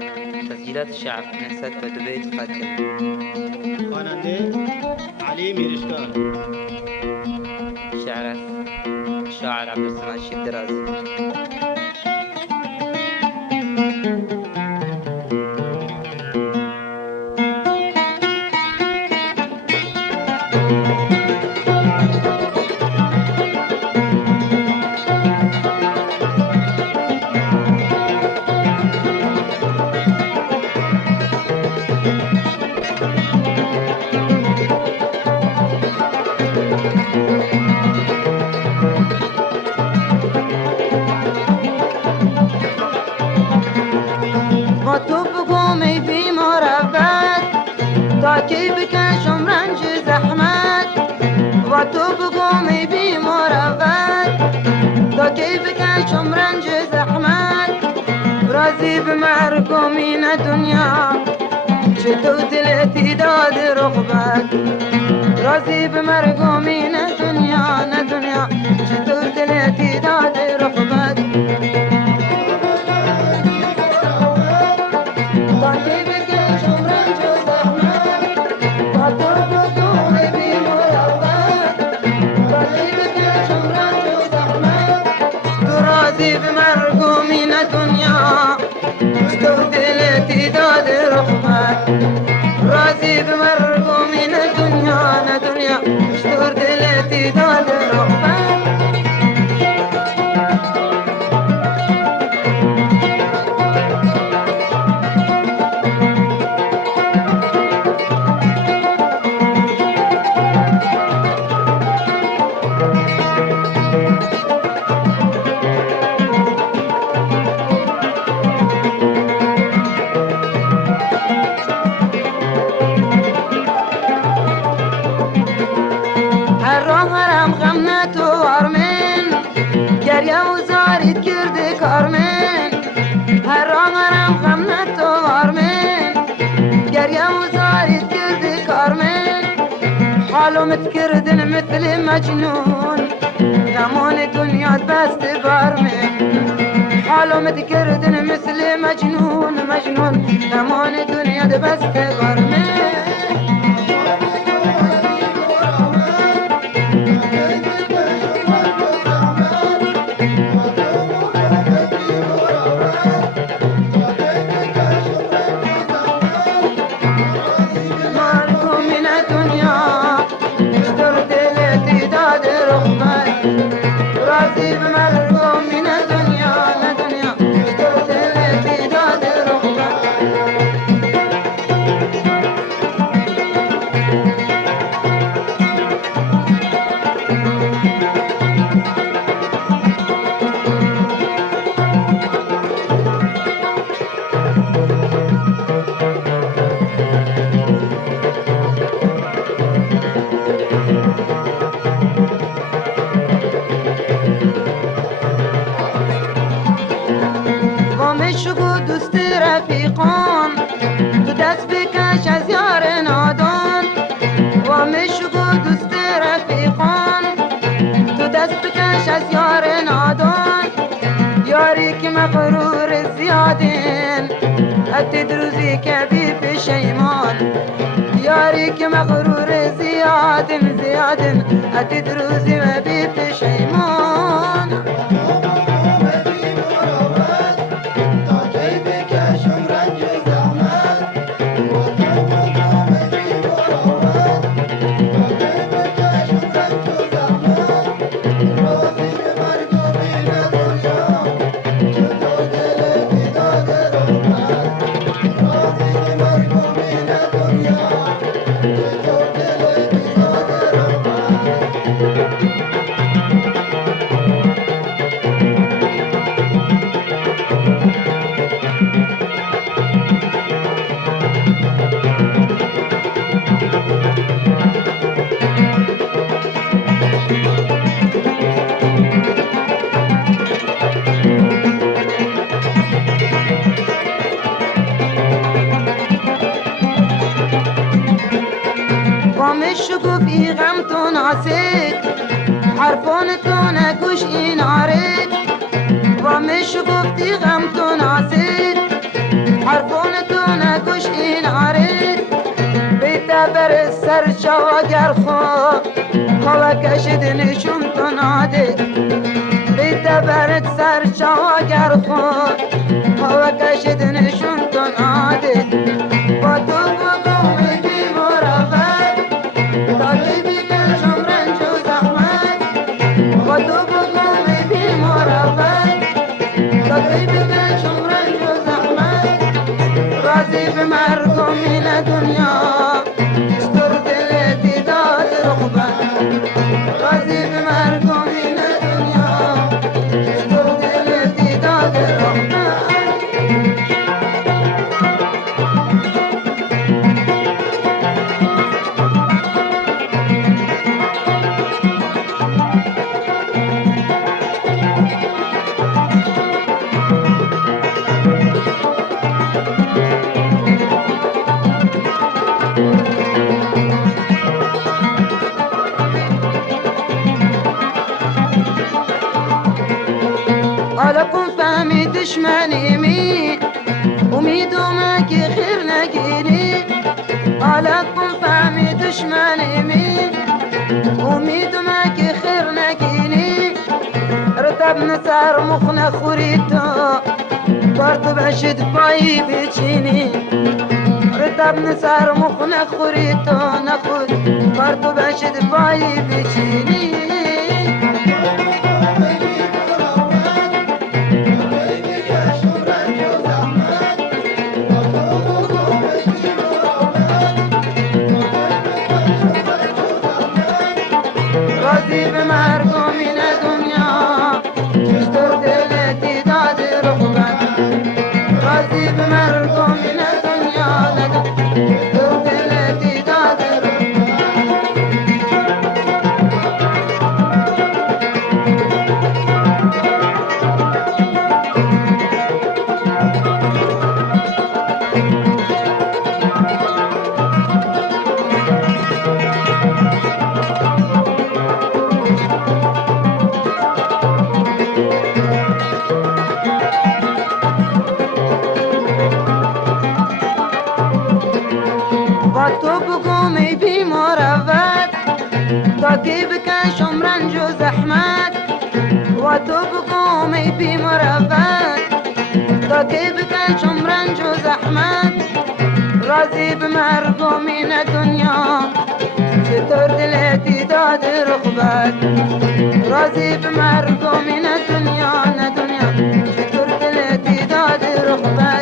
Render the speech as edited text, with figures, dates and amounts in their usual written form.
تسجيلات الشعب نسد بدبي تقدم. خواننده علی میرشکار. شعر الشاعر عبد السلام الشدرازي. و تو بگو می بی مربت تا کی بکشم رنج زحمت. و تو بگو می بی مربت تا کی بکشم رنج زحمت. راضی به مرگومین دنیا چطور دلتی داد رغبت. راضی به مرگومین دنیا نه دنیا چطور دلتی داد رغبت. راضی به مرگومین دنیا چطور دلتی داد رغبت. راضی به مرگومین دنیا نه دنیا چطور دلتی داد رغبت. هر راه هرم غم نتوار من گریه و زارید کرده کار من. هر راه هرم غم نتوار من گریه و زارید کرده کار من. حالومت کردن مثل مجنون غمان دنیا بست بار من. حالومت کردن مثل مجنون غمان دنیا بست بار من. مرگومین دنیا چطور دلتی داد رغبت. راضی به مرگومین دنیا نه دنیا چطور دلتی داد رغبت. وامشگو دوست رفیقان تو دست بکش از یار نادان. وامشگو دوست رفیقان تو دست بکش از یار نادان. یاری که مغرور زیادین اتید روزی که بی پشیمان. یاری که مغرور زیادین اتید روزی و بی پشیمان. شگفتی غم تو ناسید حرفان تو نگوش این آرید. و می شگفتی غم تو ناسید حرفان گر خود هوا کشید نشون تو ناده بیت برد سر چوا گر خود هوا کشید نشون تو ناده با تو بگم بی مرافت تا کی بکن شمرنج و زحمت با تو بگم بی مرافت تا کی بکن شمرنج و زحمت راضی به مرگم این دنیا ستر دل دیداد رغبت راضی به مرگم این دنیا ستر دل دیداد رغبت حالا کن فهمی دشمنی می امیدومه که خیر نگیری حالا کن فهمی دشمنی می امیدومه که خیر نگیری رتب نسر مخ نخوری تو کار تو بشید پایی بچینی رتب نسر مخ نخوری تو نخور کار تو بشید پایی بچینی راضی به مرگم این دنیا چطور دل دیداد رغبت راضی به مرگم این دنیا چطور دل دیداد رغبت با تو بگم ای بی مروت تا کی بکن شمرنج و زحمت و تو بگم ای بی مروت تا کی بکن شمرنج و زحمت راضی به مرگم این دنیا چطور دل دیداد رغبت راضی به مرگم این دنیا نه دنیا چطور دل دیداد رغبت